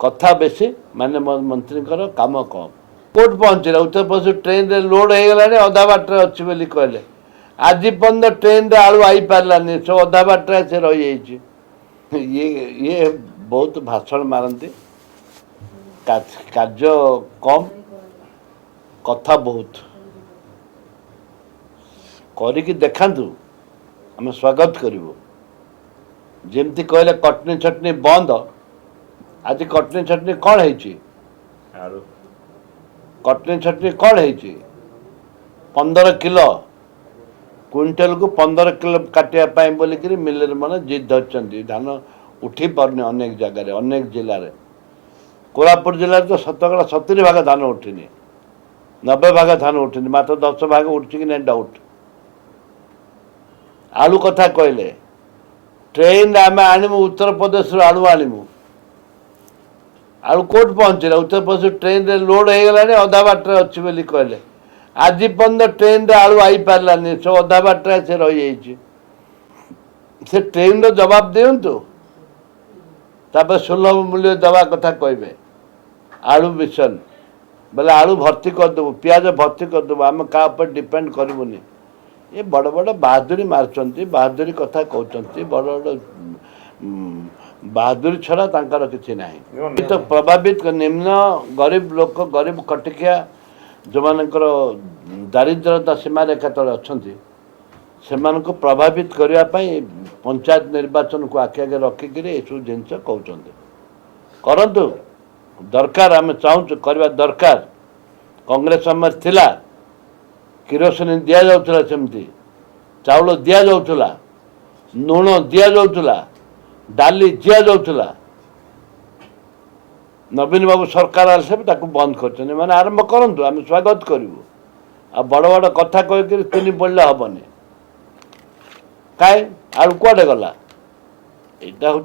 कथा बेसी माननीय मंत्री काम कम कोर्ट पहुँचला उत्तर प्रदेश ट्रेन रे लोड हो गलानी अधा बाट अच्छी बोली कहले आज पर्यंत ट्रेन रे आलू आई पारानी सब अधा बाट से रही जाइए ये बहुत भाषण मारती कार्य कम कथा बहुत करिकी देखातु आम स्वागत करूँ जमती कहले कटनी छटनी बंद आज कटनी छटनी कौन है कटनी छटनी कौन है 15 किलो क्विंटल को 15 किलो काटापी बोलिक मिलर मैंने जिद धरती धान उठी पारनी अनेक जगह अनेक जिले में कोरापुट जिले तो 70 भाग धान उठिनी 90 भाग धान उठिनी मात्र 10 भाग उठी कि नहीं डाउट आलू कथा कहले ट्रेन आम आणमु उत्तर प्रदेश आलू आणमु आलू कोर्ट पहुँचला उत्तर प्रदेश ट्रेन रे लोड हो गलानी अधा बाट अच्छी बोली कहले आज पर्यंत ट्रेन रे आलू आई पारानी सब अधा बाट से रही जाइए से ट्रेन रो जवाब दिंतु तापर सुलभ मूल्य दवा कथा कहे आलू मिशन बोले आलू भर्ती करदेबू पियाज भर्ती करदेबू आम क्या डिपेंड करूनी ये बड़ बड़ बहादुरी मार्चंती बहादुरी कथा कहते बड़ बड़ बहादुरी छड़ा तांकर किसी ना तो प्रभावित निम्न गरीब लोक गरीब खटिकिया जो मानकर दारिद्रता सीमा रेखा तले अच्छा से प्रभावित करने पंचायत निर्वाचन को आखि आगे रखिक सब जिन कहते करंतु दरकार आम चाहूँ करवा दरकार कांग्रेस समय थिला किरोसिन दि जाऊला सेमती चाउल दि जाऊला लुण दि जाऊला डाली दि जाऊला नवीन बाबू सरकार आसे बंद कर मैंने आरंभ करूँ आम स्वागत करूँ आ बड़ बड़ कथा कहीकि तुनी बोलले हेनी कहीं आलू कुआडे गला यहाँ हूँ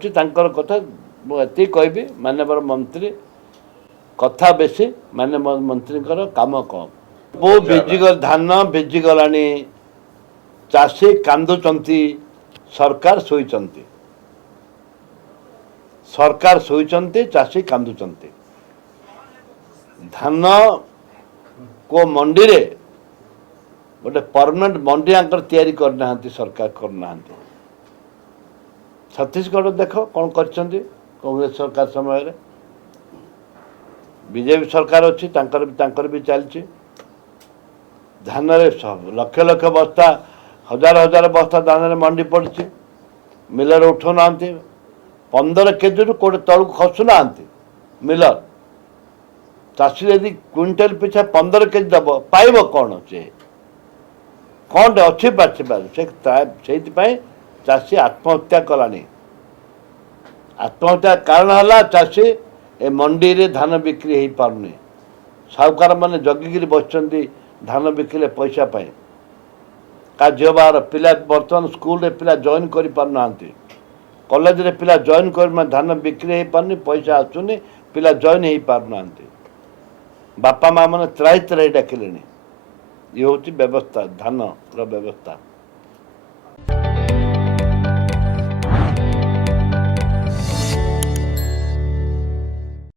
कथा मुझे कहबी माननीय मंत्री कथा बेसी माननीय मंत्री काम कम वो भिजिगल धान भिजिगला चाषी कांदुचंती सरकार शोचंती सरकार शोचंती चाषी कांदुचंती धान को मंडी रे गोटे परमानेंट मंडी आंकर तैयारी करना सरकार करना छत्तीसगढ़ देख कौन कर कांग्रेस सरकार समय बीजेपी सरकार अच्छी भी चलती धान लक्ष लक्ष बस्ता हजार हजार बस्ता धान मंडी पड़ी मिलर उठौना 15 केजी रू कोड़े तलू खसुना मिलर चाषी यदि क्विंटल पिछा 15 केजी दब पाइब कौन से कौन अच्छी से चाषी आत्महत्या कलानी आत्महत्या कारण है चाषी ए मंडी रे धान बिक्री हो पारनी साहूकार मैंने जगिकी बसुँच धान बिकिले पैसा पाए का झील बाहर पिला बर्तमान स्कूल रे पिला जॉइन कर पारना कॉलेज रे पिला जॉइन कर धान बिक्री हो पारनी पैसा आसुनी पिला जॉइन हो पारना बापा माँ मैंने त्राही त्राही डाकिले ये हूँ व्यवस्था धान व्यवस्था।